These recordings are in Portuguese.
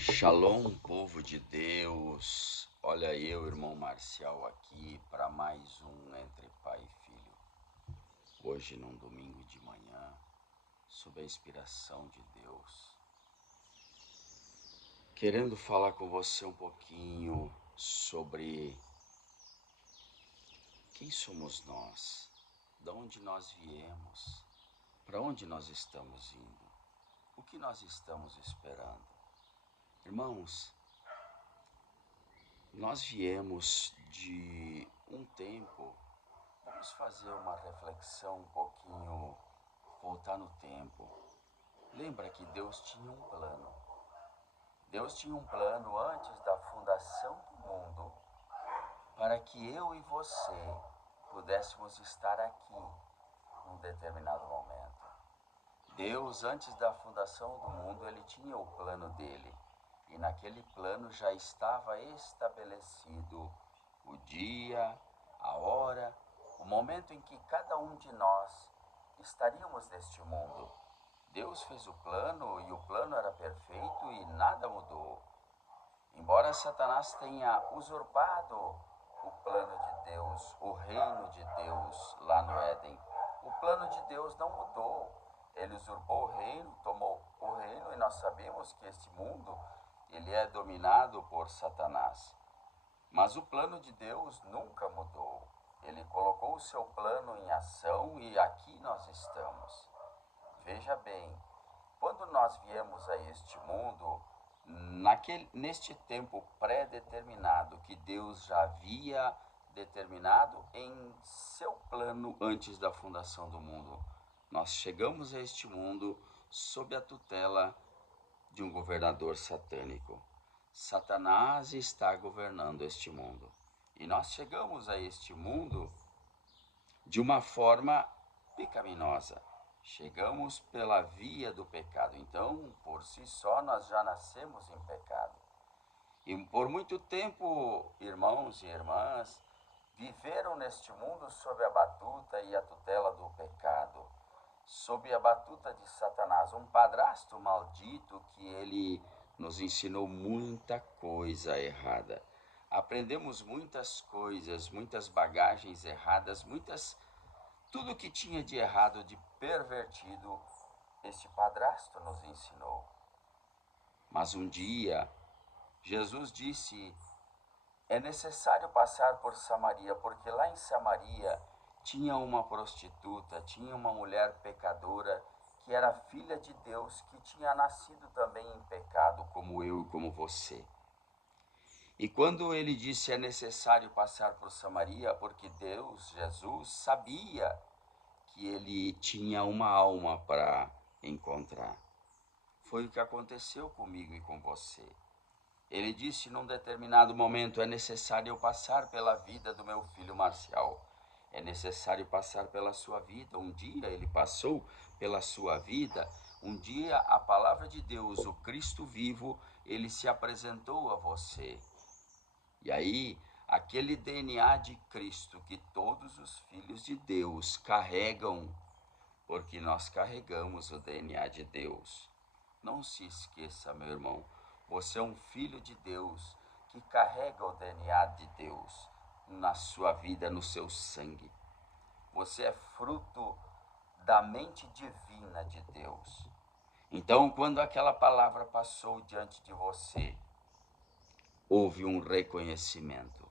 Shalom, povo de Deus. Olha eu, irmão Marcial, aqui para mais um Entre Pai e Filho. Hoje, num domingo de manhã, sob a inspiração de Deus, querendo falar com você um pouquinho sobre quem somos nós, de onde nós viemos, para onde nós estamos indo, o que nós estamos esperando. Irmãos, nós viemos de um tempo, vamos fazer uma reflexão um pouquinho, voltar no tempo. Lembra que Deus tinha um plano. Deus tinha um plano antes da fundação do mundo, para que eu e você pudéssemos estar aqui num determinado momento. Deus, antes da fundação do mundo, ele tinha o plano dele. E naquele plano já estava estabelecido o dia, a hora, o momento em que cada um de nós estaríamos neste mundo. Deus fez o plano e o plano era perfeito e nada mudou. Embora Satanás tenha usurpado o plano de Deus, o reino de Deus lá no Éden, o plano de Deus não mudou. Ele usurpou o reino, tomou o reino e nós sabemos que este mundo ele é dominado por Satanás. Mas o plano de Deus nunca mudou. Ele colocou o seu plano em ação e aqui nós estamos. Veja bem, quando nós viemos a este mundo, neste tempo pré-determinado que Deus já havia determinado em seu plano antes da fundação do mundo, nós chegamos a este mundo sob a tutela de um governador satânico. Satanás está governando este mundo. E nós chegamos a este mundo de uma forma pecaminosa. Chegamos pela via do pecado. Então, por si só, nós já nascemos em pecado. E por muito tempo, irmãos e irmãs, viveram neste mundo sob a batuta e a tutela do pecado, sob a batuta de Satanás, um padrasto maldito que ele nos ensinou muita coisa errada. Aprendemos muitas coisas, muitas bagagens erradas, tudo que tinha de errado, de pervertido, este padrasto nos ensinou. Mas um dia, Jesus disse, é necessário passar por Samaria, porque lá em Samaria tinha uma prostituta, tinha uma mulher pecadora, que era filha de Deus, que tinha nascido também em pecado, como eu e como você. E quando ele disse é necessário passar por Samaria, porque Deus, Jesus, sabia que ele tinha uma alma para encontrar. Foi o que aconteceu comigo e com você. Ele disse num determinado momento, é necessário eu passar pela vida do meu filho Marcial. É necessário passar pela sua vida. Um dia ele passou pela sua vida. Um dia a palavra de Deus, o Cristo vivo, ele se apresentou a você. E aí, aquele DNA de Cristo que todos os filhos de Deus carregam, porque nós carregamos o DNA de Deus. Não se esqueça, meu irmão, você é um filho de Deus que carrega o DNA de Deus na sua vida, no seu sangue. Você é fruto da mente divina de Deus. Então, quando aquela palavra passou diante de você, houve um reconhecimento.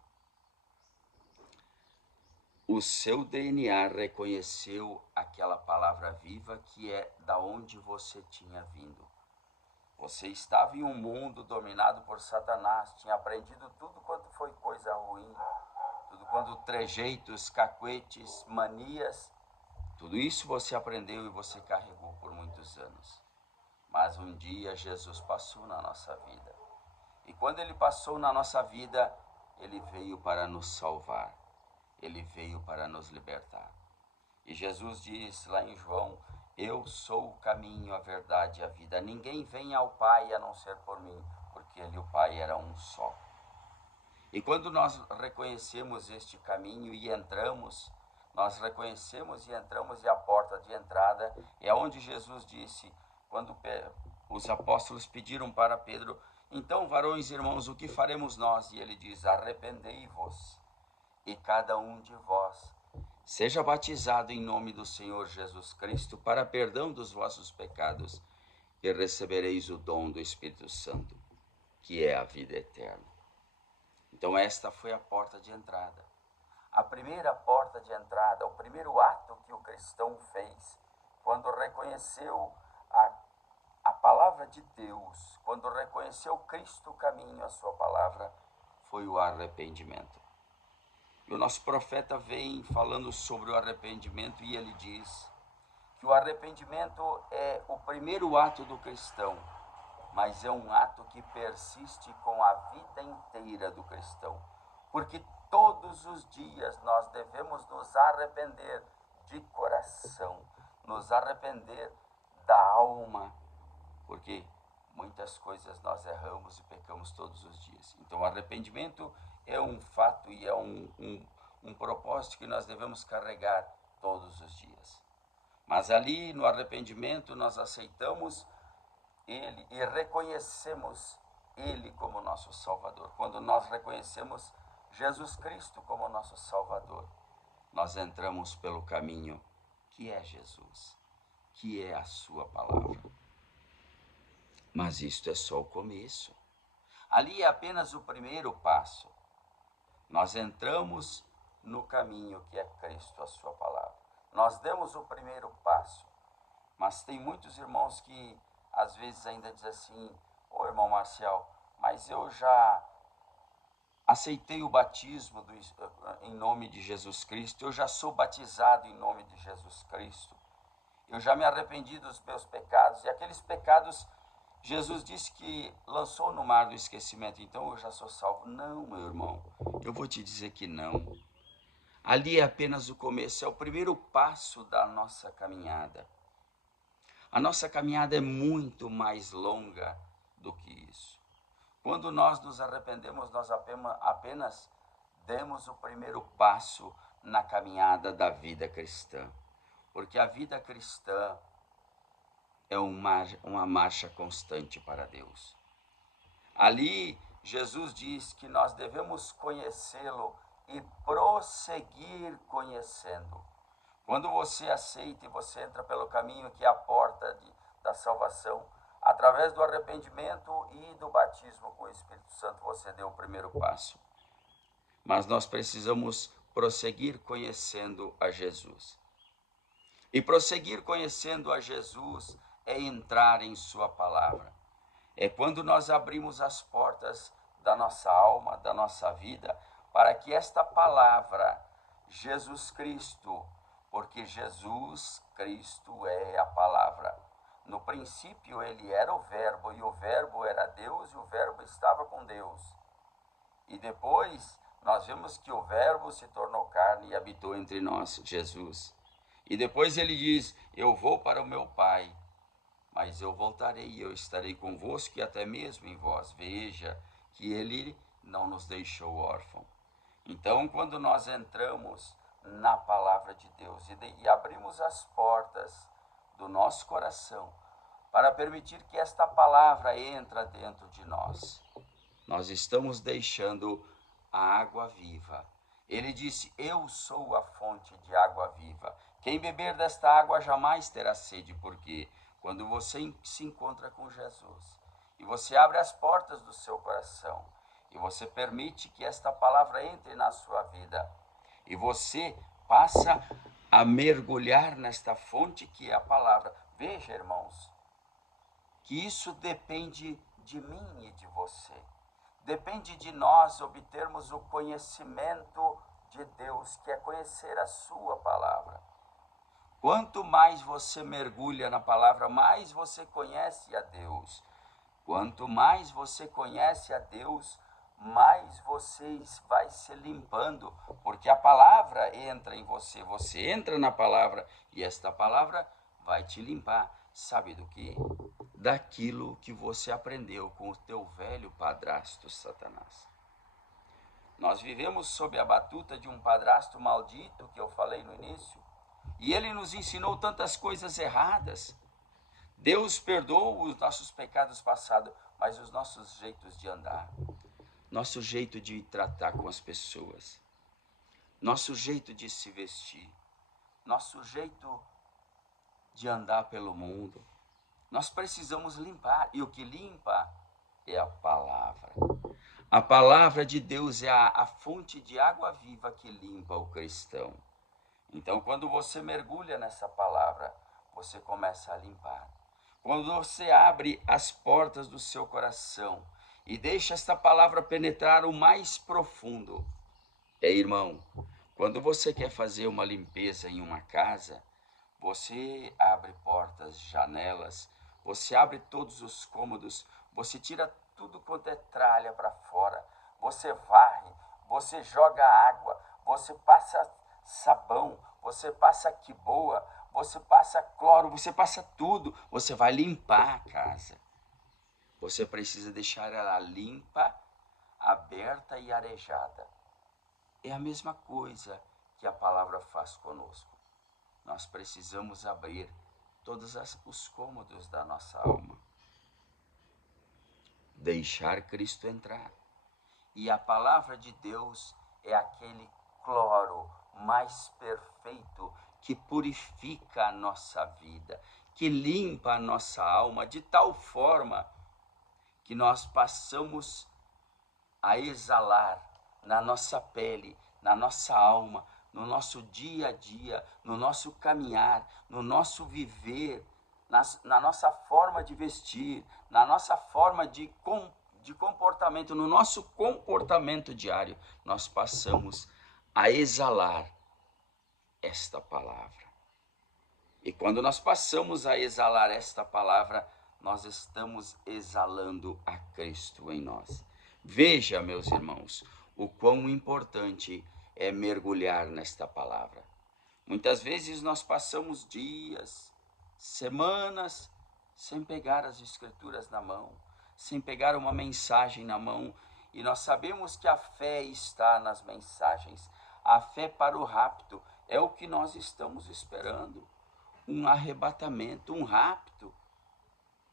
O seu DNA reconheceu aquela palavra viva que é da onde você tinha vindo. Você estava em um mundo dominado por Satanás, tinha aprendido tudo quanto foi coisa ruim, tudo quanto trejeitos, cacuetes, manias, tudo isso você aprendeu e você carregou por muitos anos. Mas um dia Jesus passou na nossa vida. E quando ele passou na nossa vida, ele veio para nos salvar. Ele veio para nos libertar. E Jesus diz lá em João, eu sou o caminho, a verdade e a vida. Ninguém vem ao Pai a não ser por mim, porque ele e o Pai eram um só. E quando nós reconhecemos este caminho e entramos, nós reconhecemos e entramos, e a porta de entrada é onde Jesus disse, quando os apóstolos pediram para Pedro Então, varões e irmãos, o que faremos nós? E ele diz: arrependei-vos, e cada um de vós seja batizado em nome do Senhor Jesus Cristo para perdão dos vossos pecados, e recebereis o dom do Espírito Santo, que é a vida eterna. Então esta foi a porta de entrada. A primeira porta de entrada, o primeiro ato que o cristão fez, quando reconheceu a palavra de Deus, quando reconheceu Cristo caminho, a sua palavra, foi o arrependimento. E o nosso profeta vem falando sobre o arrependimento e ele diz que o arrependimento é o primeiro ato do cristão, mas é um ato que persiste com a vida inteira do cristão, porque todos os dias nós devemos nos arrepender de coração, nos arrepender da alma, porque muitas coisas nós erramos e pecamos todos os dias. Então o arrependimento é um fato e é um propósito que nós devemos carregar todos os dias. Mas ali no arrependimento nós aceitamos Ele e reconhecemos Ele como nosso Salvador. Quando nós reconhecemos Jesus Cristo como nosso Salvador, nós entramos pelo caminho que é Jesus, que é a sua palavra. Mas isto é só o começo. Ali é apenas o primeiro passo. Nós entramos no caminho que é Cristo, a sua palavra. Nós demos o primeiro passo. Mas tem muitos irmãos que às vezes ainda dizem assim: ô irmão Marcial, mas eu já aceitei o batismo em nome de Jesus Cristo, eu já sou batizado em nome de Jesus Cristo, eu já me arrependi dos meus pecados, e aqueles pecados Jesus disse que lançou no mar do esquecimento, então eu já sou salvo. Não, meu irmão, eu vou te dizer que não. Ali é apenas o começo, é o primeiro passo da nossa caminhada. A nossa caminhada é muito mais longa do que isso. Quando nós nos arrependemos, nós apenas demos o primeiro passo na caminhada da vida cristã. Porque a vida cristã é uma marcha constante para Deus. Ali, Jesus diz que nós devemos conhecê-lo e prosseguir conhecendo. Quando você aceita e você entra pelo caminho que é a porta da salvação, através do arrependimento e do batismo com o Espírito Santo, você deu o primeiro passo. Mas nós precisamos prosseguir conhecendo a Jesus. E prosseguir conhecendo a Jesus é entrar em sua palavra. É quando nós abrimos as portas da nossa alma, da nossa vida, para que esta palavra, Jesus Cristo, porque Jesus Cristo é a palavra. No princípio ele era o verbo, e o verbo era Deus, e o verbo estava com Deus. E depois nós vemos que o verbo se tornou carne e habitou entre nós, Jesus. E depois ele diz: eu vou para o meu Pai, mas eu voltarei e eu estarei convosco e até mesmo em vós. Veja que ele não nos deixou órfãos. Então, quando nós entramos na palavra de Deus e abrimos as portas do nosso coração para permitir que esta palavra entre dentro de nós, nós estamos deixando a água viva. Ele disse: eu sou a fonte de água viva. Quem beber desta água jamais terá sede, porque quando você se encontra com Jesus e você abre as portas do seu coração e você permite que esta palavra entre na sua vida e você passa a mergulhar nesta fonte que é a palavra. Veja, irmãos, que isso depende de mim e de você. Depende de nós obtermos o conhecimento de Deus, que é conhecer a sua palavra. Quanto mais você mergulha na palavra, mais você conhece a Deus. Quanto mais você conhece a Deus, mais você vai se limpando, porque a palavra entra em você, você entra na palavra e esta palavra vai te limpar. Sabe do que? Daquilo que você aprendeu com o teu velho padrasto Satanás. Nós vivemos sob a batuta de um padrasto maldito, que eu falei no início, e ele nos ensinou tantas coisas erradas. Deus perdoa os nossos pecados passados, mas os nossos jeitos de andar, nosso jeito de tratar com as pessoas, nosso jeito de se vestir, nosso jeito de andar pelo mundo, nós precisamos limpar. E o que limpa é a palavra. A palavra de Deus é a fonte de água viva que limpa o cristão. Então, quando você mergulha nessa palavra, você começa a limpar. Quando você abre as portas do seu coração e deixa esta palavra penetrar o mais profundo. Irmão, quando você quer fazer uma limpeza em uma casa, você abre portas, janelas, você abre todos os cômodos, você tira tudo quanto é tralha para fora, você varre, você joga água, você passa sabão, você passa quiboa, você passa cloro, você passa tudo, você vai limpar a casa. Você precisa deixar ela limpa, aberta e arejada. É a mesma coisa que a palavra faz conosco. Nós precisamos abrir todos os cômodos da nossa alma. Deixar Cristo entrar. E a palavra de Deus é aquele cloro mais perfeito que purifica a nossa vida, que limpa a nossa alma de tal forma que nós passamos a exalar na nossa pele, na nossa alma, no nosso dia a dia, no nosso caminhar, no nosso viver, na nossa forma de vestir, na nossa forma de comportamento, no nosso comportamento diário, nós passamos a exalar esta palavra. E quando nós passamos a exalar esta palavra, nós estamos exalando a Cristo em nós. Veja, meus irmãos, o quão importante é mergulhar nesta palavra. Muitas vezes nós passamos dias, semanas, sem pegar as escrituras na mão, sem pegar uma mensagem na mão, e nós sabemos que a fé está nas mensagens. A fé para o rapto é o que nós estamos esperando. Um arrebatamento, um rapto.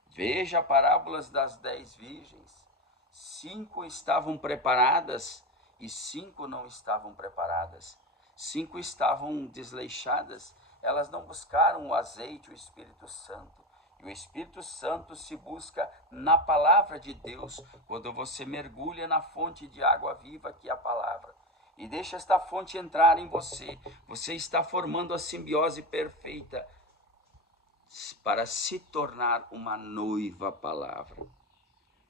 Veja parábolas das 10 virgens. 5 estavam preparadas e 5 não estavam preparadas. 5 estavam desleixadas, elas não buscaram o azeite, o Espírito Santo. E o Espírito Santo se busca na palavra de Deus, quando você mergulha na fonte de água viva que é a palavra. E deixa esta fonte entrar em você. Você está formando a simbiose perfeita para se tornar uma noiva palavra.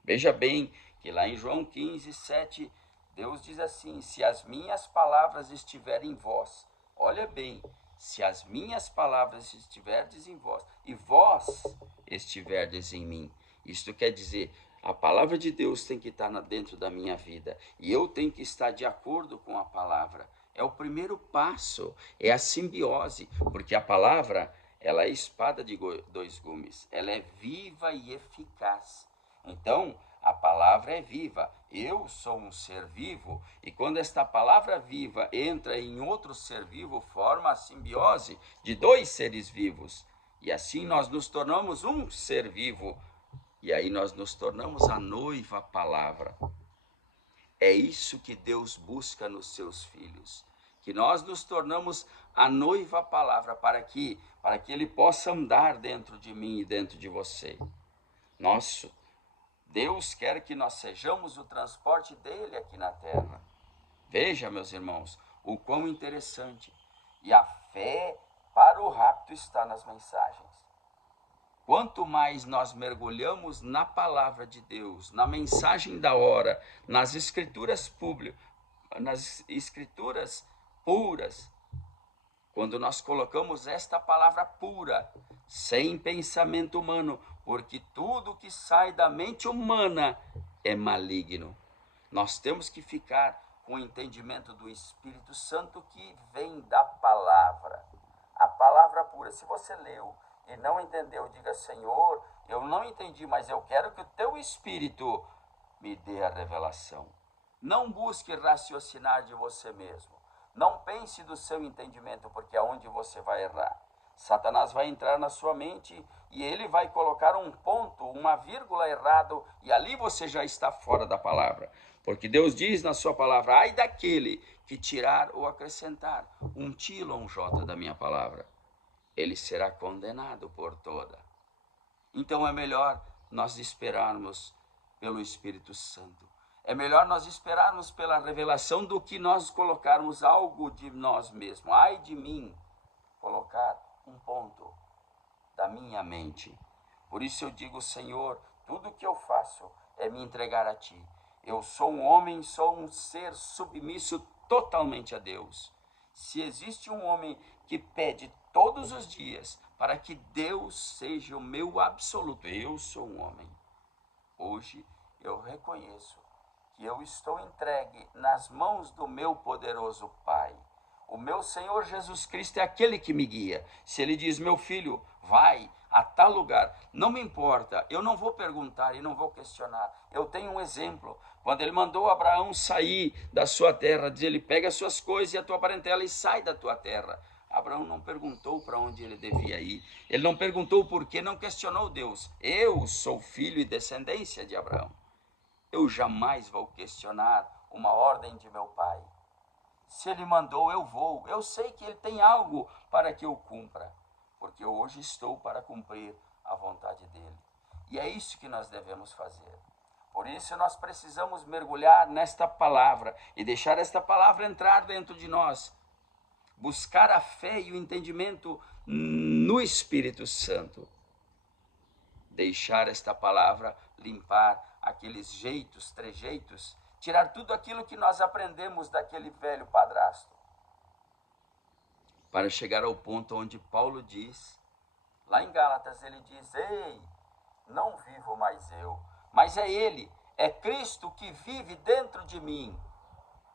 Veja bem que lá em João 15, 7, Deus diz assim: se as minhas palavras estiverem em vós, olha bem, se as minhas palavras estiverdes em vós, e vós estiverdes em mim. Isto quer dizer, a palavra de Deus tem que estar dentro da minha vida, e eu tenho que estar de acordo com a palavra. É o primeiro passo, é a simbiose, porque a palavra, ela é espada de 2 gumes, ela é viva e eficaz. Então, a palavra é viva, eu sou um ser vivo, e quando esta palavra viva entra em outro ser vivo, forma a simbiose de 2 seres vivos. E assim nós nos tornamos um ser vivo, e aí nós nos tornamos a noiva palavra. É isso que Deus busca nos seus filhos, que nós nos tornamos a noiva palavra, para que Ele possa andar dentro de mim e dentro de você. Deus quer que nós sejamos o transporte dele aqui na terra. Veja, meus irmãos, o quão interessante. E a fé para o rapto está nas mensagens. Quanto mais nós mergulhamos na palavra de Deus, na mensagem da hora, nas escrituras públicas, nas escrituras puras, quando nós colocamos esta palavra pura, sem pensamento humano, porque tudo que sai da mente humana é maligno. Nós temos que ficar com o entendimento do Espírito Santo que vem da palavra. A palavra pura. Se você leu e não entendeu, diga: Senhor, eu não entendi, mas eu quero que o teu Espírito me dê a revelação. Não busque raciocinar de você mesmo. Não pense do seu entendimento, porque é onde você vai errar. Satanás vai entrar na sua mente e ele vai colocar um ponto, uma vírgula errado, e ali você já está fora da palavra. Porque Deus diz na sua palavra: ai daquele que tirar ou acrescentar um tilo ou um jota da minha palavra, ele será condenado por toda. Então é melhor nós esperarmos pelo Espírito Santo. É melhor nós esperarmos pela revelação do que nós colocarmos algo de nós mesmos. Ai de mim, colocar um ponto da minha mente. Por isso eu digo: Senhor, tudo que eu faço é me entregar a Ti. Eu sou um homem, sou um ser submisso totalmente a Deus. Se existe um homem que pede todos os dias para que Deus seja o meu absoluto, eu sou um homem. Hoje eu reconheço que eu estou entregue nas mãos do meu poderoso Pai. O meu Senhor Jesus Cristo é aquele que me guia. Se Ele diz: meu filho, vai a tal lugar, não me importa, eu não vou perguntar e não vou questionar. Eu tenho um exemplo. Quando Ele mandou Abraão sair da sua terra, diz Ele: pega as suas coisas e a tua parentela e sai da tua terra. Abraão não perguntou para onde ele devia ir. Ele não perguntou o porquê, não questionou Deus. Eu sou filho e descendência de Abraão. Eu jamais vou questionar uma ordem de meu pai. Se ele mandou, eu vou. Eu sei que ele tem algo para que eu cumpra, porque eu hoje estou para cumprir a vontade dele. E é isso que nós devemos fazer. Por isso nós precisamos mergulhar nesta palavra e deixar esta palavra entrar dentro de nós. Buscar a fé e o entendimento no Espírito Santo. Deixar esta palavra limpar aqueles jeitos, trejeitos, tirar tudo aquilo que nós aprendemos daquele velho padrasto. Para chegar ao ponto onde Paulo diz, lá em Gálatas ele diz: ei, não vivo mais eu, mas é Ele, é Cristo que vive dentro de mim.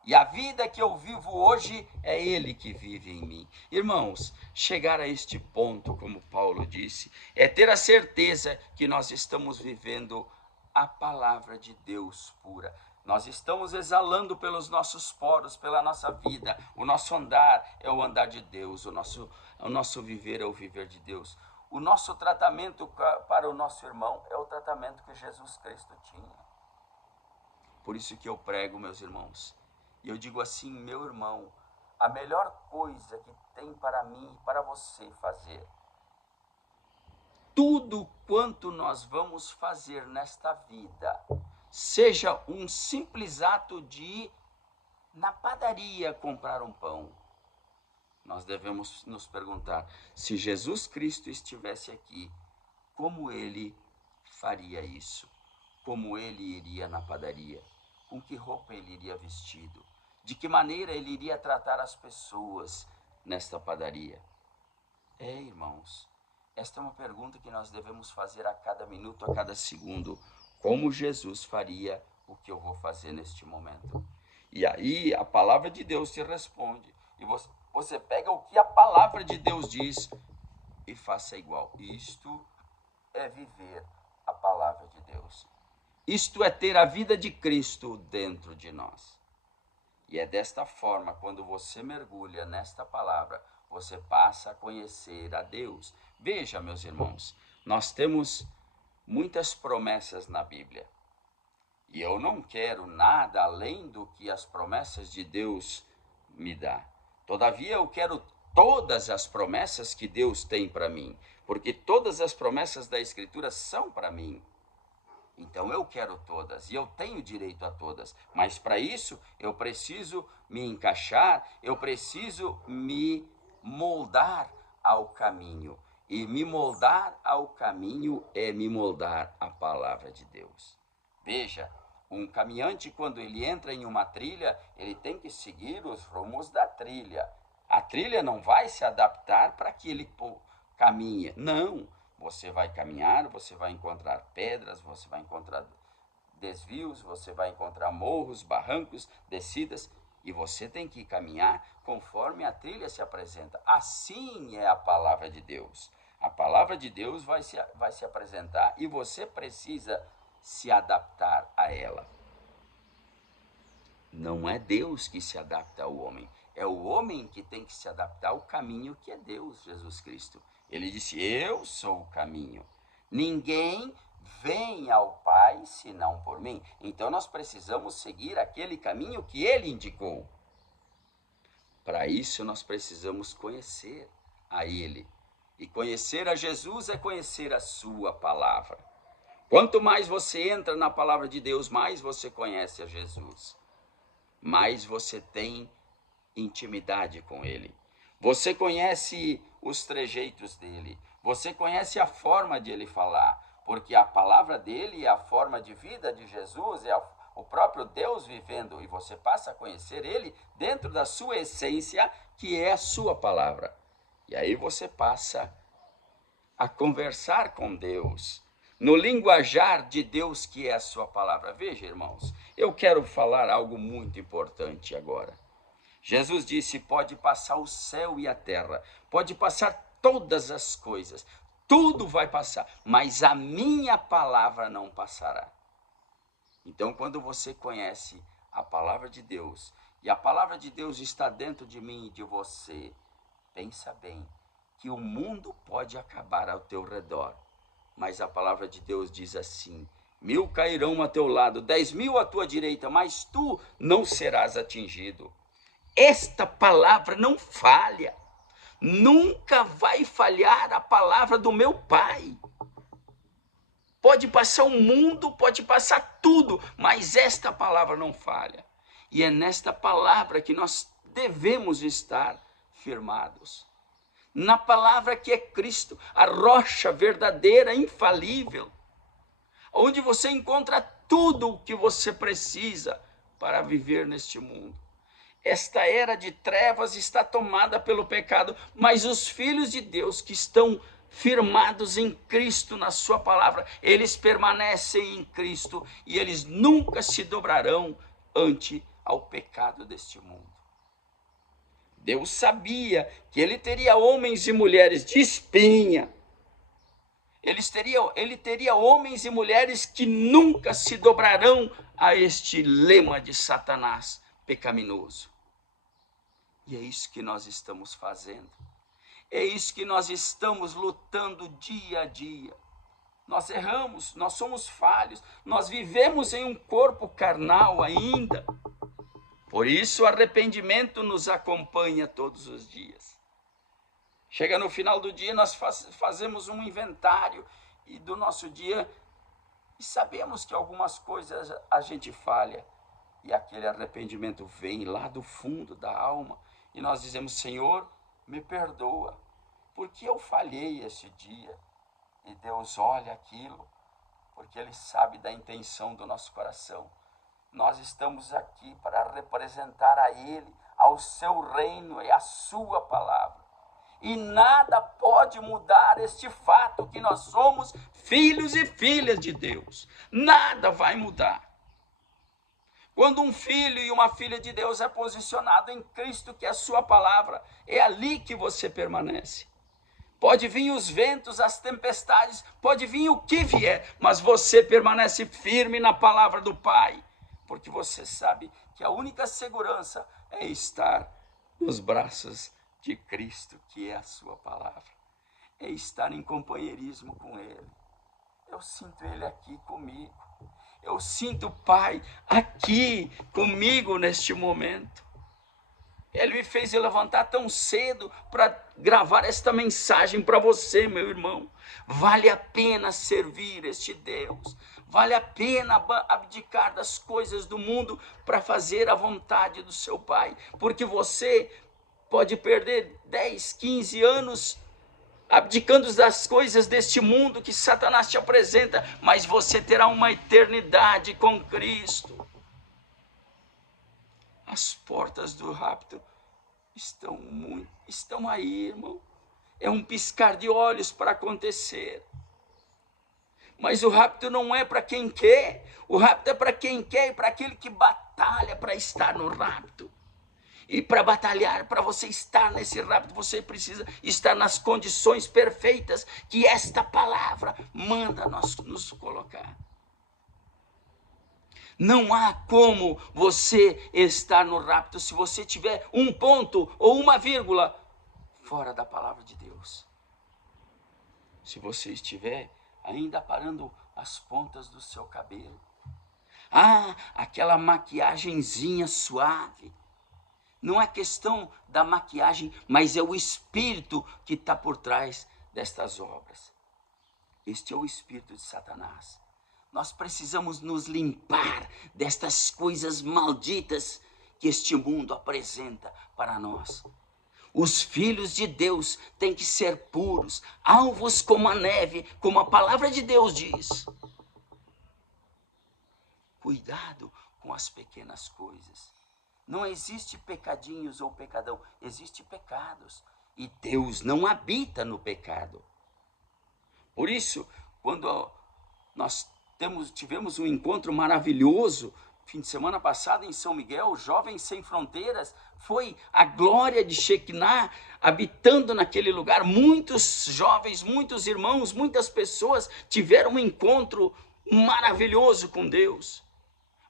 E a vida que eu vivo hoje é Ele que vive em mim. Irmãos, chegar a este ponto, como Paulo disse, é ter a certeza que nós estamos vivendo a palavra de Deus pura. Nós estamos exalando pelos nossos poros, pela nossa vida. O nosso andar é o andar de Deus, o nosso viver é o viver de Deus. O nosso tratamento para o nosso irmão é o tratamento que Jesus Cristo tinha. Por isso que eu prego, meus irmãos, e eu digo assim: meu irmão, a melhor coisa que tem para mim e para você fazer, tudo quanto nós vamos fazer nesta vida, seja um simples ato de ir na padaria comprar um pão, nós devemos nos perguntar: se Jesus Cristo estivesse aqui, como Ele faria isso? Como Ele iria na padaria? Com que roupa Ele iria vestido? De que maneira Ele iria tratar as pessoas nesta padaria? Irmãos, esta é uma pergunta que nós devemos fazer a cada minuto, a cada segundo. Como Jesus faria o que eu vou fazer neste momento? E aí a palavra de Deus te responde. E você pega o que a palavra de Deus diz e faça igual. Isto é viver a palavra de Deus. Isto é ter a vida de Cristo dentro de nós. E é desta forma, quando você mergulha nesta palavra, você passa a conhecer a Deus. Veja, meus irmãos, nós temos muitas promessas na Bíblia. E eu não quero nada além do que as promessas de Deus me dá. Todavia, eu quero todas as promessas que Deus tem para mim, porque todas as promessas da Escritura são para mim. Então eu quero todas e eu tenho direito a todas, mas para isso eu preciso me encaixar, eu preciso me moldar ao caminho. E me moldar ao caminho é me moldar à palavra de Deus. Veja, um caminhante, quando ele entra em uma trilha, ele tem que seguir os rumos da trilha. A trilha não vai se adaptar para que ele caminhe, não. Você vai caminhar, você vai encontrar pedras, você vai encontrar desvios, você vai encontrar morros, barrancos, descidas, e você tem que caminhar conforme a trilha se apresenta. Assim é a palavra de Deus. A palavra de Deus vai se apresentar e você precisa se adaptar a ela. Não é Deus que se adapta ao homem, É o homem que tem que se adaptar ao caminho que é Deus, Jesus Cristo. Ele disse, eu sou o caminho. Ninguém vem ao Pai senão por mim. Então nós precisamos seguir aquele caminho que ele indicou. Para isso nós precisamos conhecer a ele. E conhecer a Jesus é conhecer a sua palavra. Quanto mais você entra na palavra de Deus, mais você conhece a Jesus. Mais você tem intimidade com ele. Você conhece os trejeitos dele. Você conhece a forma de ele falar. Porque a palavra dele é a forma de vida de Jesus, é o próprio Deus vivendo. E você passa a conhecer ele dentro da sua essência, que é a sua palavra. E aí você passa a conversar com Deus, no linguajar de Deus, que é a sua palavra. Veja, irmãos, eu quero falar algo muito importante agora. Jesus disse, pode passar o céu e a terra, pode passar todas as coisas, tudo vai passar, mas a minha palavra não passará. Então, quando você conhece a palavra de Deus, e a palavra de Deus está dentro de mim e de você, pensa bem, que o mundo pode acabar ao teu redor, mas a palavra de Deus diz assim, 1000 cairão a teu lado, 10.000 à tua direita, mas tu não serás atingido. Esta palavra não falha, nunca vai falhar a palavra do meu Pai. Pode passar o mundo, pode passar tudo, mas esta palavra não falha. E é nesta palavra que nós devemos estar firmados. Na palavra que é Cristo, a rocha verdadeira, infalível, onde você encontra tudo o que você precisa para viver neste mundo. Esta era de trevas está tomada pelo pecado, mas os filhos de Deus que estão firmados em Cristo, na sua palavra, eles permanecem em Cristo e eles nunca se dobrarão ante ao pecado deste mundo. Deus sabia que ele teria homens e mulheres de espinha. Ele teria homens e mulheres que nunca se dobrarão a este lema de Satanás pecaminoso. E é isso que nós estamos fazendo. É isso que nós estamos lutando dia a dia. Nós erramos, nós somos falhos, nós vivemos em um corpo carnal ainda. Por isso o arrependimento nos acompanha todos os dias. Chega no final do dia, nós fazemos um inventário e do nosso dia e sabemos que algumas coisas a gente falha. E aquele arrependimento vem lá do fundo da alma. E nós dizemos, Senhor, me perdoa, porque eu falhei esse dia. E Deus olha aquilo, porque Ele sabe da intenção do nosso coração. Nós estamos aqui para representar a Ele, ao seu reino e a sua palavra. E nada pode mudar este fato que nós somos filhos e filhas de Deus. Nada vai mudar. Quando um filho e uma filha de Deus é posicionado em Cristo, que é a sua palavra, é ali que você permanece. Pode vir os ventos, as tempestades, pode vir o que vier, mas você permanece firme na palavra do Pai, porque você sabe que a única segurança é estar nos braços de Cristo, que é a sua palavra. É estar em companheirismo com Ele. Eu sinto Ele aqui comigo. Eu sinto o Pai aqui comigo neste momento. Ele me fez levantar tão cedo para gravar esta mensagem para você, meu irmão. Vale a pena servir este Deus. Vale a pena abdicar das coisas do mundo para fazer a vontade do seu Pai. Porque você pode perder 10, 15 anos abdicando das coisas deste mundo que Satanás te apresenta, mas você terá uma eternidade com Cristo. As portas do rapto estão aí, irmão. É um piscar de olhos para acontecer. Mas o rapto não é para quem quer. O rapto é para quem quer e para aquele que batalha para estar no rapto. E para batalhar, para você estar nesse rapto, você precisa estar nas condições perfeitas que esta palavra manda nós nos colocar. Não há como você estar no rapto se você tiver um ponto ou uma vírgula fora da palavra de Deus. Se você estiver ainda parando as pontas do seu cabelo. Aquela maquiagenzinha suave. Não é questão da maquiagem, mas é o espírito que está por trás destas obras. Este é o espírito de Satanás. Nós precisamos nos limpar destas coisas malditas que este mundo apresenta para nós. Os filhos de Deus têm que ser puros, alvos como a neve, como a palavra de Deus diz. Cuidado com as pequenas coisas. Não existe pecadinhos ou pecadão, existe pecados. E Deus não habita no pecado. Por isso, quando nós tivemos um encontro maravilhoso, fim de semana passado em São Miguel, Jovens Sem Fronteiras, foi a glória de Shekinah habitando naquele lugar. Muitos jovens, muitos irmãos, muitas pessoas tiveram um encontro maravilhoso com Deus.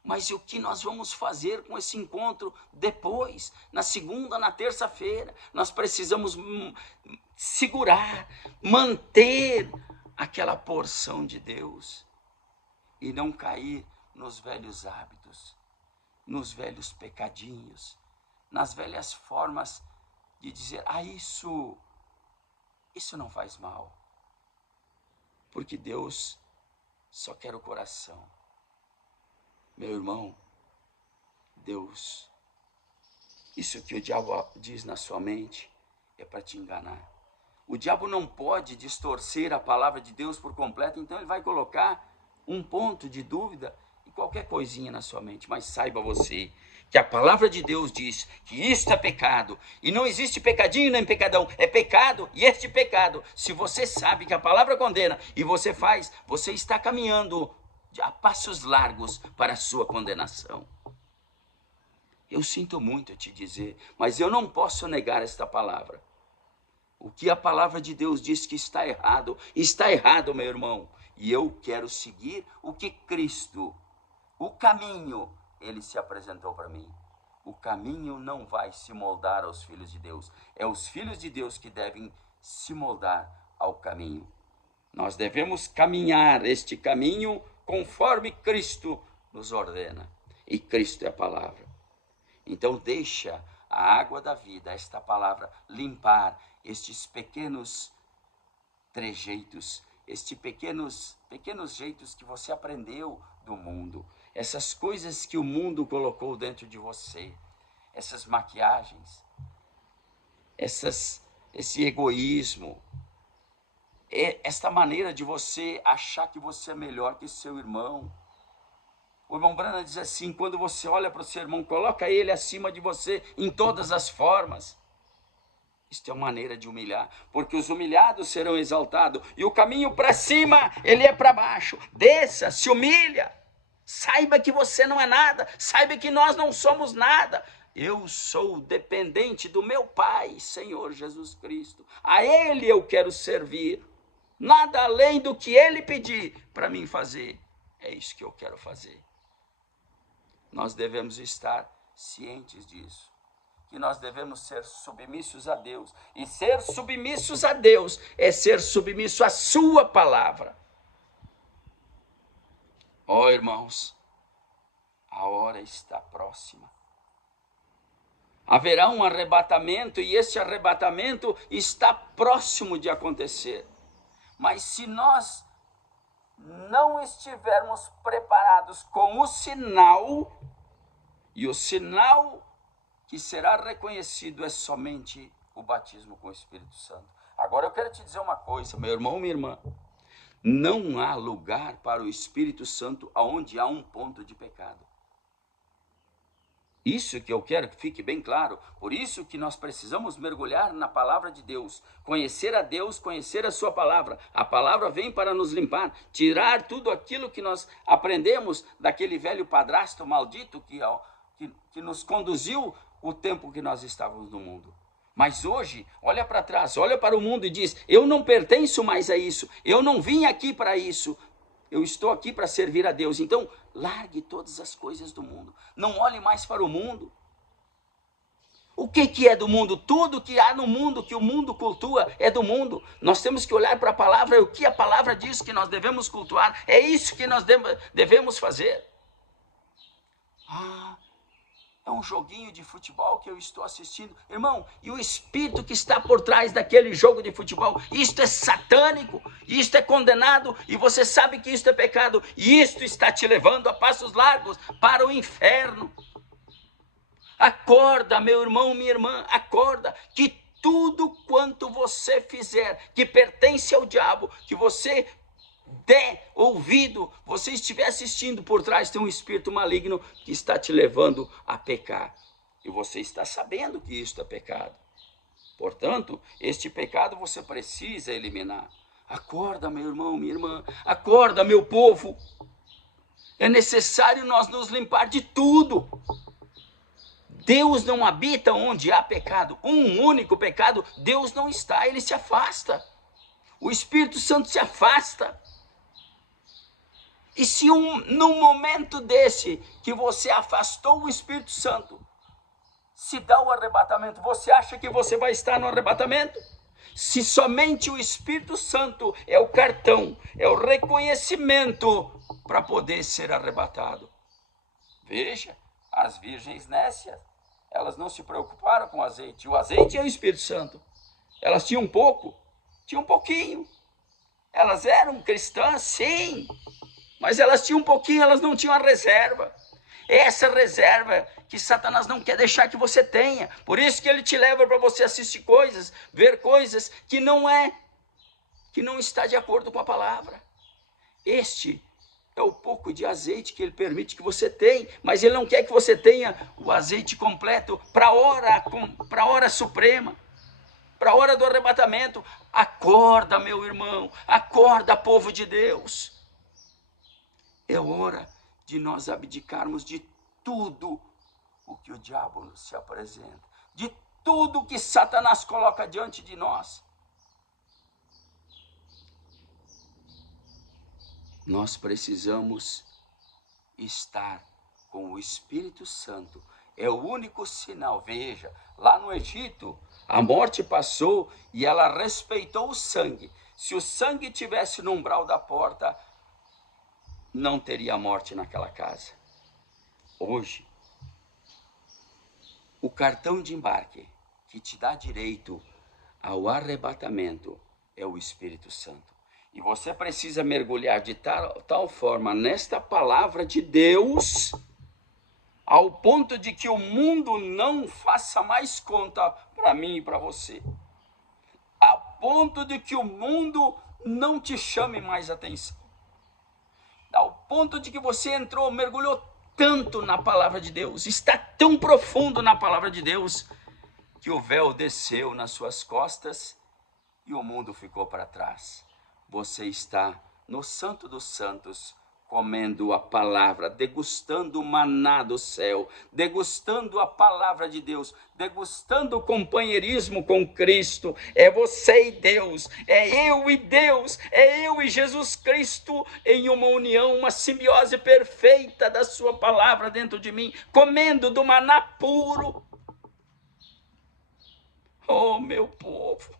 Mas e o que nós vamos fazer com esse encontro depois, na segunda, na terça-feira? Nós precisamos segurar, manter aquela porção de Deus e não cair nos velhos hábitos, nos velhos pecadinhos, nas velhas formas de dizer, isso não faz mal, porque Deus só quer o coração. Meu irmão, Deus, isso que o diabo diz na sua mente é para te enganar. O diabo não pode distorcer a palavra de Deus por completo, então ele vai colocar um ponto de dúvida e qualquer coisinha na sua mente. Mas saiba você que a palavra de Deus diz que isto é pecado. E não existe pecadinho nem pecadão. É pecado, e este pecado, se você sabe que a palavra condena e você faz, você está caminhando a passos largos para a sua condenação. Eu sinto muito te dizer, mas eu não posso negar esta palavra. O que a palavra de Deus diz que está errado, meu irmão. E eu quero seguir o que Cristo, o caminho, ele se apresentou para mim. O caminho não vai se moldar aos filhos de Deus. É os filhos de Deus que devem se moldar ao caminho. Nós devemos caminhar este caminho conforme Cristo nos ordena. E Cristo é a palavra. Então deixa a água da vida, esta palavra, limpar estes pequenos trejeitos, estes pequenos jeitos que você aprendeu do mundo, essas coisas que o mundo colocou dentro de você, essas maquiagens, esse egoísmo, esta maneira de você achar que você é melhor que seu irmão. O irmão Branham diz assim, quando você olha para o seu irmão, coloca ele acima de você em todas as formas. Isto é uma maneira de humilhar, porque os humilhados serão exaltados, e o caminho para cima, ele é para baixo. Desça, se humilha, saiba que você não é nada, saiba que nós não somos nada. Eu sou dependente do meu Pai, Senhor Jesus Cristo. A Ele eu quero servir, nada além do que Ele pedir para mim fazer. É isso que eu quero fazer. Nós devemos estar cientes disso. Que nós devemos ser submissos a Deus. E ser submissos a Deus é ser submisso à sua palavra. Ó irmãos, a hora está próxima. Haverá um arrebatamento e esse arrebatamento está próximo de acontecer. Mas se nós não estivermos preparados com o sinal, e o sinal que será reconhecido é somente o batismo com o Espírito Santo. Agora eu quero te dizer uma coisa, meu irmão, minha irmã. Não há lugar para o Espírito Santo onde há um ponto de pecado. Isso que eu quero que fique bem claro. Por isso que nós precisamos mergulhar na palavra de Deus. Conhecer a Deus, conhecer a sua palavra. A palavra vem para nos limpar, tirar tudo aquilo que nós aprendemos daquele velho padrasto maldito que nos conduziu o tempo que nós estávamos no mundo. Mas hoje, olha para trás, olha para o mundo e diz, eu não pertenço mais a isso, eu não vim aqui para isso. Eu estou aqui para servir a Deus. Então, largue todas as coisas do mundo. Não olhe mais para o mundo. O que é do mundo? Tudo que há no mundo, que o mundo cultua, é do mundo. Nós temos que olhar para a palavra, e o que a palavra diz que nós devemos cultuar. É isso que nós devemos fazer. É um joguinho de futebol que eu estou assistindo. Irmão, e o espírito que está por trás daquele jogo de futebol, isto é satânico, isto é condenado, e você sabe que isto é pecado, e isto está te levando a passos largos para o inferno. Acorda, meu irmão, minha irmã, acorda, que tudo quanto você fizer que pertence ao diabo, que você der ouvido, você estiver assistindo, por trás tem um espírito maligno que está te levando a pecar. E você está sabendo que isto é pecado. Portanto, este pecado você precisa eliminar. Acorda, meu irmão, minha irmã, acorda, meu povo. É necessário nós nos limpar de tudo. Deus não habita onde há pecado. Um único pecado, Deus não está, ele se afasta. O Espírito Santo se afasta. E se num momento desse que você afastou o Espírito Santo, se dá o arrebatamento, você acha que você vai estar no arrebatamento? Se somente o Espírito Santo é o cartão, é o reconhecimento para poder ser arrebatado. Veja, as virgens nécias, elas não se preocuparam com o azeite. O azeite é o Espírito Santo. Elas tinham pouco, tinham um pouquinho. Elas eram cristãs, sim, mas elas tinham um pouquinho, elas não tinham a reserva. Essa reserva que Satanás não quer deixar que você tenha. Por isso que ele te leva para você assistir coisas, ver coisas que não está de acordo com a palavra. Este é o pouco de azeite que ele permite que você tenha, mas ele não quer que você tenha o azeite completo para a hora suprema, para a hora do arrebatamento. Acorda, meu irmão, acorda, povo de Deus. É hora de nós abdicarmos de tudo o que o diabo se apresenta, de tudo que Satanás coloca diante de nós. Nós precisamos estar com o Espírito Santo. É o único sinal. Veja, lá no Egito, a morte passou e ela respeitou o sangue. Se o sangue tivesse no umbral da porta, não teria morte naquela casa. Hoje, o cartão de embarque que te dá direito ao arrebatamento é o Espírito Santo. E você precisa mergulhar de tal forma nesta palavra de Deus, ao ponto de que o mundo não faça mais conta para mim e para você. A ponto de que o mundo não te chame mais atenção. Ao ponto de que você mergulhou tanto na palavra de Deus, está tão profundo na palavra de Deus, que o véu desceu nas suas costas e o mundo ficou para trás. Você está no Santo dos Santos, comendo a palavra, degustando o maná do céu, degustando a palavra de Deus, degustando o companheirismo com Cristo. É você e Deus, é eu e Deus, é eu e Jesus Cristo em uma união, uma simbiose perfeita da sua palavra dentro de mim, comendo do maná puro. Oh, meu povo,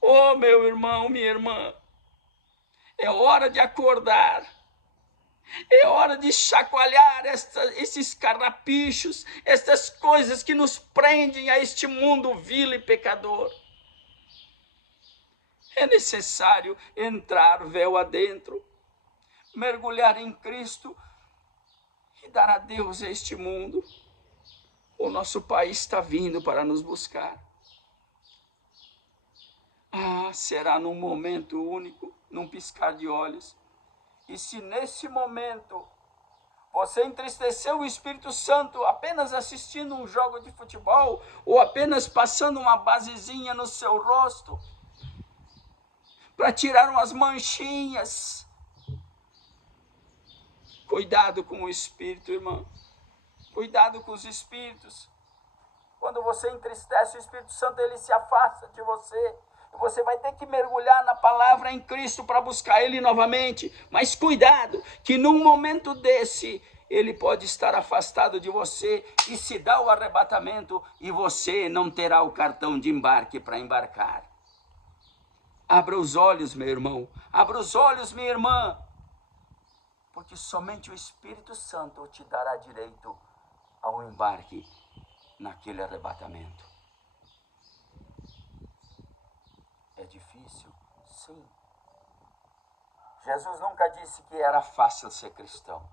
oh, meu irmão, minha irmã, é hora de acordar. É hora de chacoalhar esses carrapichos, estas coisas que nos prendem a este mundo vil e pecador. É necessário entrar véu adentro, mergulhar em Cristo e dar adeus a este mundo. O nosso país está vindo para nos buscar. Será num momento único, num piscar de olhos. E se nesse momento você entristeceu o Espírito Santo apenas assistindo um jogo de futebol ou apenas passando uma basezinha no seu rosto para tirar umas manchinhas, cuidado com o Espírito, irmão. Cuidado com os espíritos. Quando você entristece o Espírito Santo, ele se afasta de você. Você vai ter que mergulhar na palavra em Cristo para buscar Ele novamente. Mas cuidado, que num momento desse, Ele pode estar afastado de você e se dá o arrebatamento e você não terá o cartão de embarque para embarcar. Abra os olhos, meu irmão. Abra os olhos, minha irmã. Porque somente o Espírito Santo te dará direito ao embarque naquele arrebatamento. É difícil? Sim. Jesus nunca disse que era fácil ser cristão.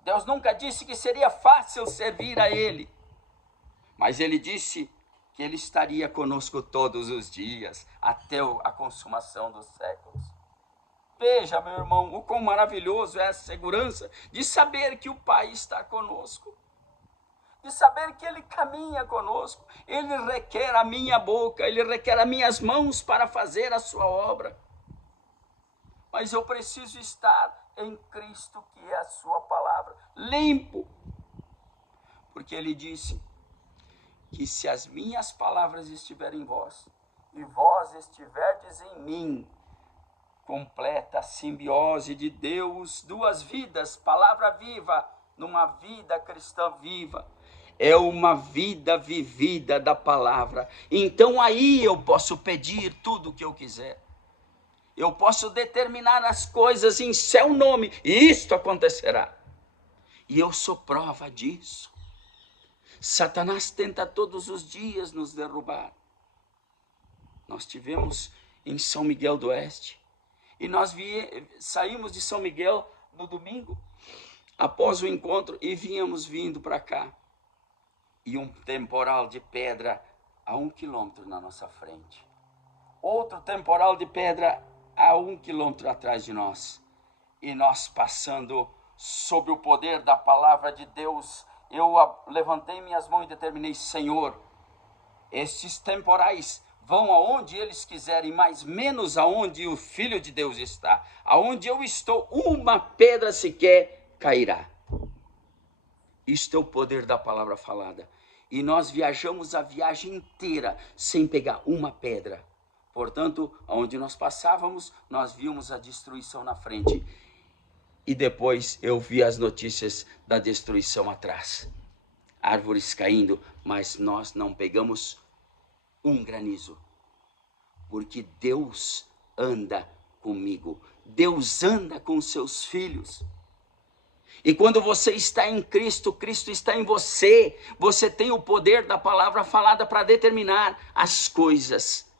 Deus nunca disse que seria fácil servir a Ele. Mas Ele disse que Ele estaria conosco todos os dias, até a consumação dos séculos. Veja, meu irmão, o quão maravilhoso é a segurança de saber que o Pai está conosco. De saber que Ele caminha conosco. Ele requer a minha boca, Ele requer as minhas mãos para fazer a sua obra. Mas eu preciso estar em Cristo, que é a sua palavra, limpo. Porque Ele disse que se as minhas palavras estiverem em vós, e vós estiverdes em mim, completa a simbiose de Deus, duas vidas, palavra viva, numa vida cristã viva. É uma vida vivida da palavra. Então aí eu posso pedir tudo o que eu quiser. Eu posso determinar as coisas em seu nome, e isto acontecerá. E eu sou prova disso. Satanás tenta todos os dias nos derrubar. Nós tivemos em São Miguel do Oeste, e nós saímos de São Miguel no domingo, após o encontro, e vínhamos vindo para cá. E um temporal de pedra a 1 quilômetro na nossa frente. Outro temporal de pedra a 1 quilômetro atrás de nós. E nós passando sob o poder da palavra de Deus, eu levantei minhas mãos e determinei: Senhor, estes temporais vão aonde eles quiserem, mas menos aonde o Filho de Deus está. Aonde eu estou, uma pedra sequer cairá. Isto é o poder da palavra falada. E nós viajamos a viagem inteira sem pegar uma pedra. Portanto, aonde nós passávamos, nós víamos a destruição na frente. E depois eu vi as notícias da destruição atrás. Árvores caindo, mas nós não pegamos um granizo. Porque Deus anda comigo. Deus anda com seus filhos. E quando você está em Cristo, Cristo está em você. Você tem o poder da palavra falada para determinar as coisas.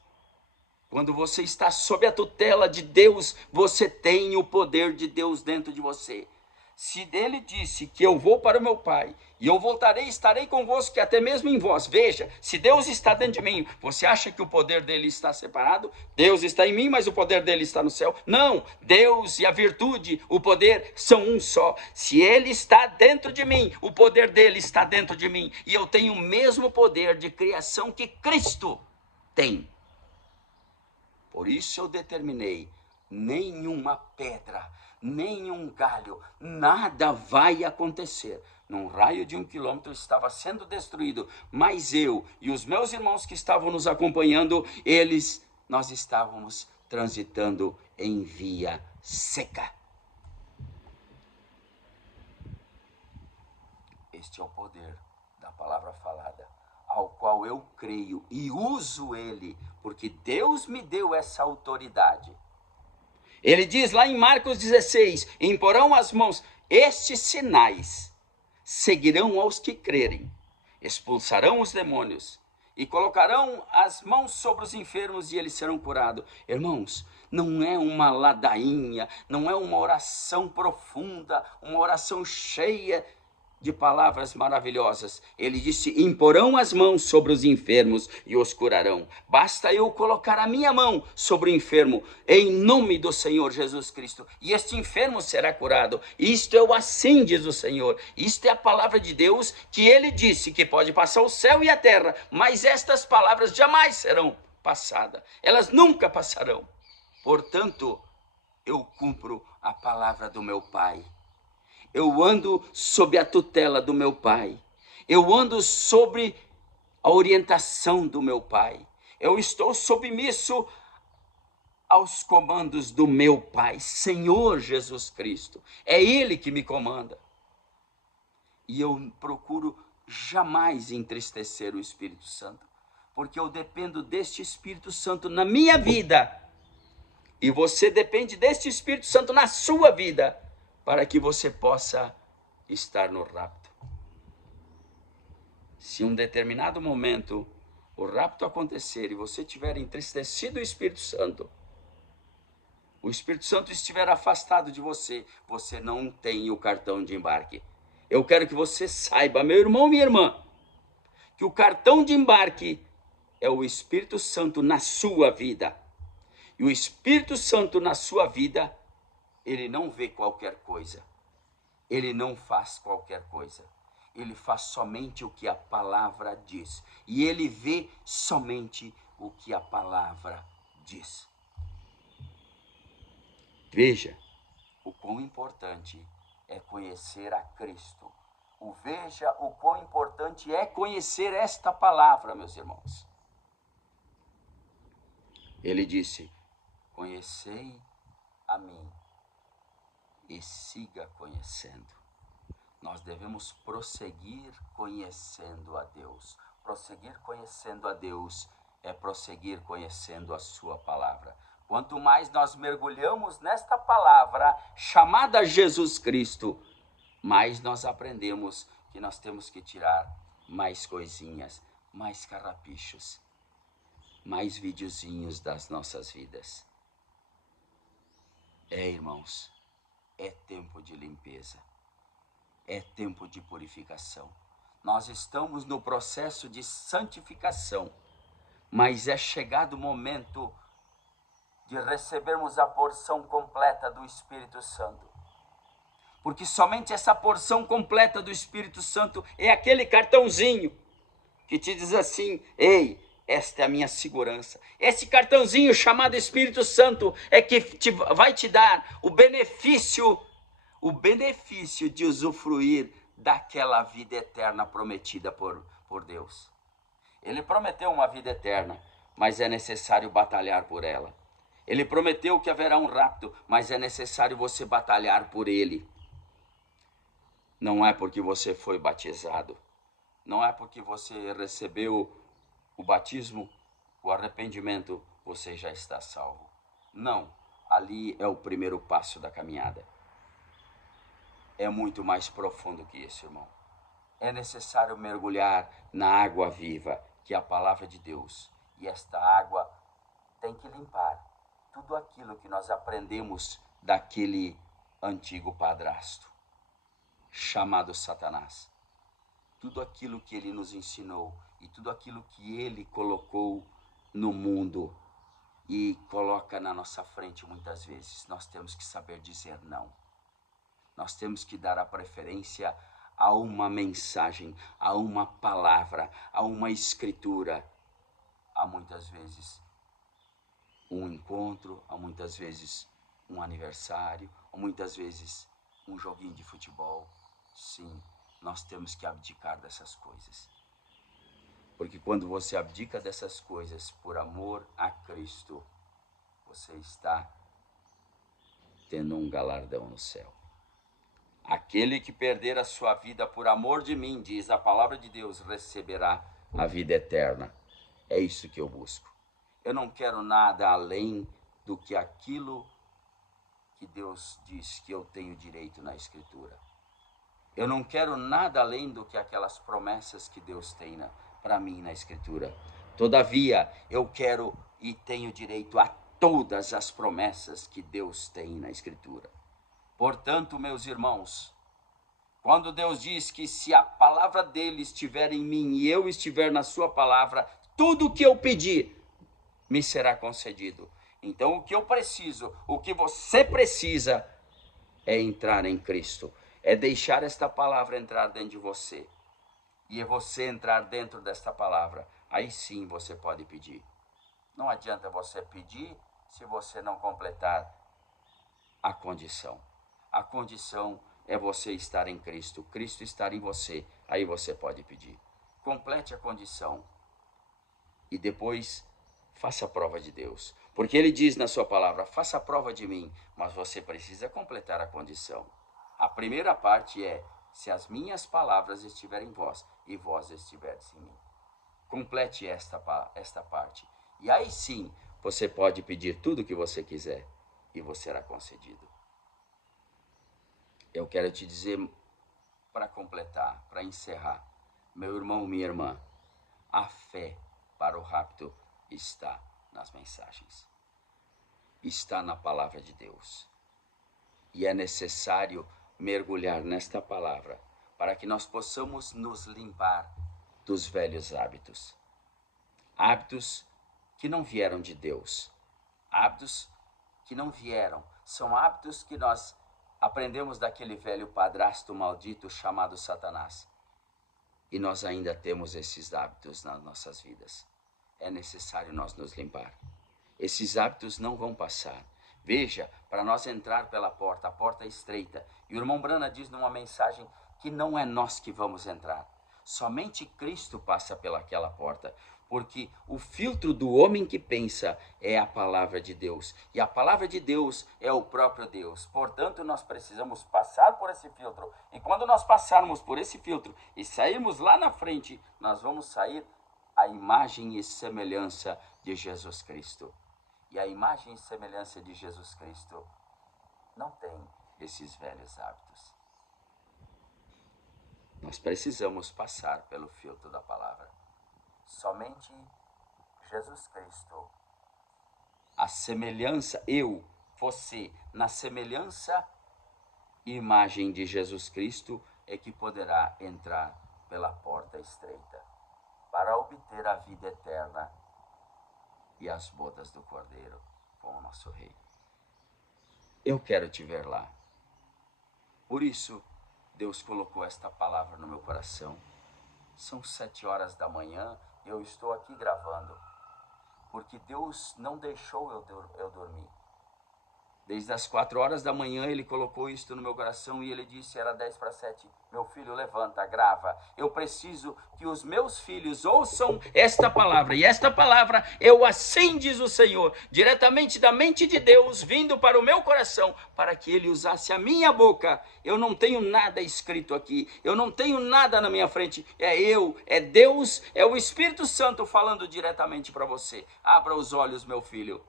Quando você está sob a tutela de Deus, você tem o poder de Deus dentro de você. Se Ele disse que eu vou para o meu Pai, e eu voltarei e estarei convosco, que até mesmo em vós. Veja, se Deus está dentro de mim, você acha que o poder dele está separado? Deus está em mim, mas o poder dele está no céu? Não, Deus e a virtude, o poder são um só. Se Ele está dentro de mim, o poder dele está dentro de mim. E eu tenho o mesmo poder de criação que Cristo tem. Por isso eu determinei: nenhuma pedra, nenhum galho, nada vai acontecer. Num raio de 1 quilômetro estava sendo destruído, mas eu e os meus irmãos que estavam nos acompanhando, nós estávamos transitando em via seca. Este é o poder da palavra falada, ao qual eu creio e uso ele, porque Deus me deu essa autoridade. Ele diz lá em Marcos 16, imporão as mãos, estes sinais seguirão aos que crerem, expulsarão os demônios e colocarão as mãos sobre os enfermos e eles serão curados. Irmãos, não é uma ladainha, não é uma oração profunda, uma oração cheia de palavras maravilhosas. Ele disse: imporão as mãos sobre os enfermos e os curarão. Basta eu colocar a minha mão sobre o enfermo, em nome do Senhor Jesus Cristo, e este enfermo será curado. Isto é o assim, diz o Senhor. Isto é a palavra de Deus, que ele disse que pode passar o céu e a terra, mas estas palavras jamais serão passadas. Elas nunca passarão. Portanto, eu cumpro a palavra do meu Pai. Eu ando sob a tutela do meu Pai. Eu ando sobre a orientação do meu Pai. Eu estou submisso aos comandos do meu Pai, Senhor Jesus Cristo. É Ele que me comanda. E eu procuro jamais entristecer o Espírito Santo, porque eu dependo deste Espírito Santo na minha vida. E você depende deste Espírito Santo na sua vida, para que você possa estar no rapto. Se um determinado momento o rapto acontecer e você tiver entristecido o Espírito Santo estiver afastado de você, você não tem o cartão de embarque. Eu quero que você saiba, meu irmão, minha irmã, que o cartão de embarque é o Espírito Santo na sua vida. E o Espírito Santo na sua vida, ele não vê qualquer coisa. Ele não faz qualquer coisa. Ele faz somente o que a palavra diz. E ele vê somente o que a palavra diz. Veja o quão importante é conhecer a Cristo. Veja o quão importante é conhecer esta palavra, meus irmãos. Ele disse: conhecei a mim e siga conhecendo. Nós devemos prosseguir conhecendo a Deus. Prosseguir conhecendo a Deus é prosseguir conhecendo a sua palavra. Quanto mais nós mergulhamos nesta palavra chamada Jesus Cristo, mais nós aprendemos que nós temos que tirar mais coisinhas, mais carrapichos, mais videozinhos das nossas vidas. Irmãos, é tempo de limpeza, é tempo de purificação. Nós estamos no processo de santificação, mas é chegado o momento de recebermos a porção completa do Espírito Santo. Porque somente essa porção completa do Espírito Santo é aquele cartãozinho que te diz assim: ei, esta é a minha segurança. Esse cartãozinho chamado Espírito Santo é que vai te dar o benefício de usufruir daquela vida eterna prometida por Deus. Ele prometeu uma vida eterna, mas é necessário batalhar por ela. Ele prometeu que haverá um rapto, mas é necessário você batalhar por ele. Não é porque você foi batizado, não é porque você recebeu o batismo, o arrependimento, você já está salvo. Não, ali é o primeiro passo da caminhada. É muito mais profundo que isso, irmão. É necessário mergulhar na água viva, que é a palavra de Deus. E esta água tem que limpar tudo aquilo que nós aprendemos daquele antigo padrasto, chamado Satanás. Tudo aquilo que ele nos ensinou e tudo aquilo que ele colocou no mundo e coloca na nossa frente muitas vezes, nós temos que saber dizer não. Nós temos que dar a preferência a uma mensagem, a uma palavra, a uma escritura. Há muitas vezes um encontro, há muitas vezes um aniversário, há muitas vezes um joguinho de futebol. Sim, nós temos que abdicar dessas coisas. Porque quando você abdica dessas coisas por amor a Cristo, você está tendo um galardão no céu. Aquele que perder a sua vida por amor de mim, diz a palavra de Deus, receberá a vida eterna. É isso que eu busco. Eu não quero nada além do que aquilo que Deus diz que eu tenho direito na Escritura. Eu não quero nada além do que aquelas promessas que Deus tem para mim na Escritura. Todavia, eu quero e tenho direito a todas as promessas que Deus tem na Escritura. Portanto, meus irmãos, quando Deus diz que se a palavra dele estiver em mim e eu estiver na sua palavra, tudo o que eu pedir me será concedido. Então, o que eu preciso, o que você precisa é entrar em Cristo, é deixar esta palavra entrar dentro de você. E é você entrar dentro desta palavra, aí sim você pode pedir. Não adianta você pedir se você não completar a condição. A condição é você estar em Cristo, Cristo estar em você, aí você pode pedir. Complete a condição e depois faça a prova de Deus. Porque ele diz na sua palavra, faça a prova de mim, mas você precisa completar a condição. A primeira parte é, se as minhas palavras estiverem em vós, e vós estiverdes em mim. Complete esta parte. E aí sim, você pode pedir tudo o que você quiser, e você será concedido. Eu quero te dizer, para completar, para encerrar, meu irmão, minha irmã, a fé para o rapto está nas mensagens. Está na palavra de Deus. E é necessário mergulhar nesta palavra para que nós possamos nos limpar dos velhos hábitos. Hábitos que não vieram de Deus. Hábitos que não vieram. São hábitos que nós aprendemos daquele velho padrasto maldito chamado Satanás. E nós ainda temos esses hábitos nas nossas vidas. É necessário nós nos limpar. Esses hábitos não vão passar. Veja, para nós entrar pela porta, a porta é estreita. E o irmão Brana diz numa mensagem que não é nós que vamos entrar. Somente Cristo passa pelaquela porta. Porque o filtro do homem que pensa é a palavra de Deus. E a palavra de Deus é o próprio Deus. Portanto, nós precisamos passar por esse filtro. E quando nós passarmos por esse filtro e sairmos lá na frente, nós vamos sair à imagem e semelhança de Jesus Cristo. E a imagem e semelhança de Jesus Cristo não tem esses velhos hábitos. Nós precisamos passar pelo filtro da palavra. Somente Jesus Cristo, a semelhança, você, na semelhança e imagem de Jesus Cristo, é que poderá entrar pela porta estreita, para obter a vida eterna e as bodas do Cordeiro com o nosso Rei. Eu quero te ver lá. Por isso, Deus colocou esta palavra no meu coração. São 7 horas da manhã e eu estou aqui gravando, porque Deus não deixou eu dormir. Desde as 4 horas da manhã ele colocou isto no meu coração e ele disse, era 10:50, meu filho, levanta, grava. Eu preciso que os meus filhos ouçam esta palavra. E esta palavra eu assim diz o Senhor, diretamente da mente de Deus, vindo para o meu coração, para que ele usasse a minha boca. Eu não tenho nada escrito aqui, eu não tenho nada na minha frente. É Deus, é o Espírito Santo falando diretamente para você. Abra os olhos, meu filho.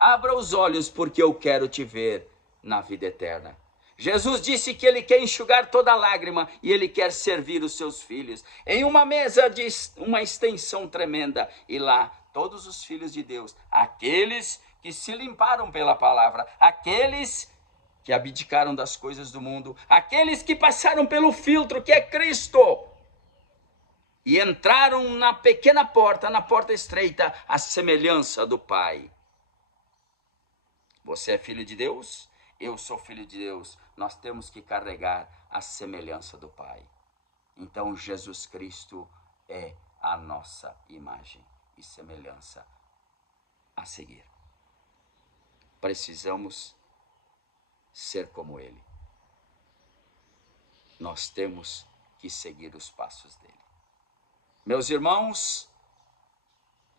Abra os olhos, porque eu quero te ver na vida eterna. Jesus disse que ele quer enxugar toda lágrima e ele quer servir os seus filhos em uma mesa de uma extensão tremenda. E lá, todos os filhos de Deus, aqueles que se limparam pela palavra, aqueles que abdicaram das coisas do mundo, aqueles que passaram pelo filtro que é Cristo e entraram na pequena porta, na porta estreita, à semelhança do Pai. Você é filho de Deus? Eu sou filho de Deus. Nós temos que carregar a semelhança do Pai. Então, Jesus Cristo é a nossa imagem e semelhança a seguir. Precisamos ser como Ele. Nós temos que seguir os passos dele. Meus irmãos,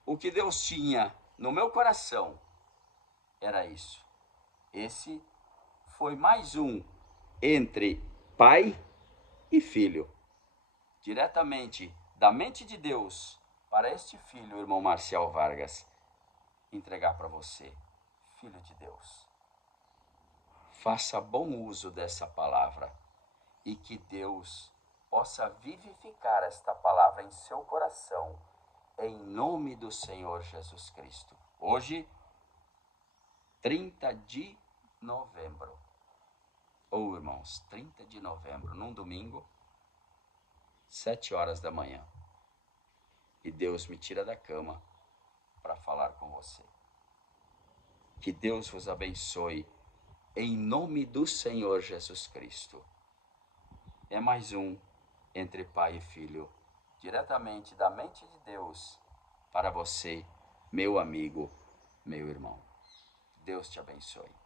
o que Deus tinha no meu coração era isso. Esse foi mais um entre pai e filho. Diretamente da mente de Deus para este filho, irmão Marcial Vargas, entregar para você, filho de Deus. Faça bom uso dessa palavra e que Deus possa vivificar esta palavra em seu coração, em nome do Senhor Jesus Cristo. Hoje, 30 de novembro. Irmãos, 30 de novembro, num domingo, 7 horas da manhã. E Deus me tira da cama para falar com você. Que Deus vos abençoe, em nome do Senhor Jesus Cristo. É mais um entre pai e filho, diretamente da mente de Deus, para você, meu amigo, meu irmão. Deus te abençoe.